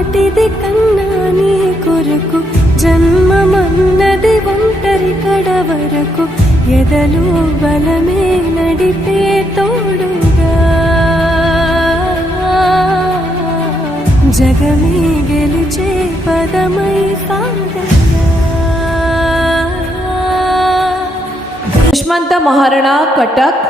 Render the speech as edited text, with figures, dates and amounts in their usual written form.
నాటిది కన్నా నీ కొరకు జన్మమన్నది ఒంటరి కడ వరకు ఎదలు బలమే నడిపే తోడుగా జగమే గెలిచే పదమై సాగగా ದುಷ್ಮಂತ ಮಹಾರಾಣಾ ಕಟಕ್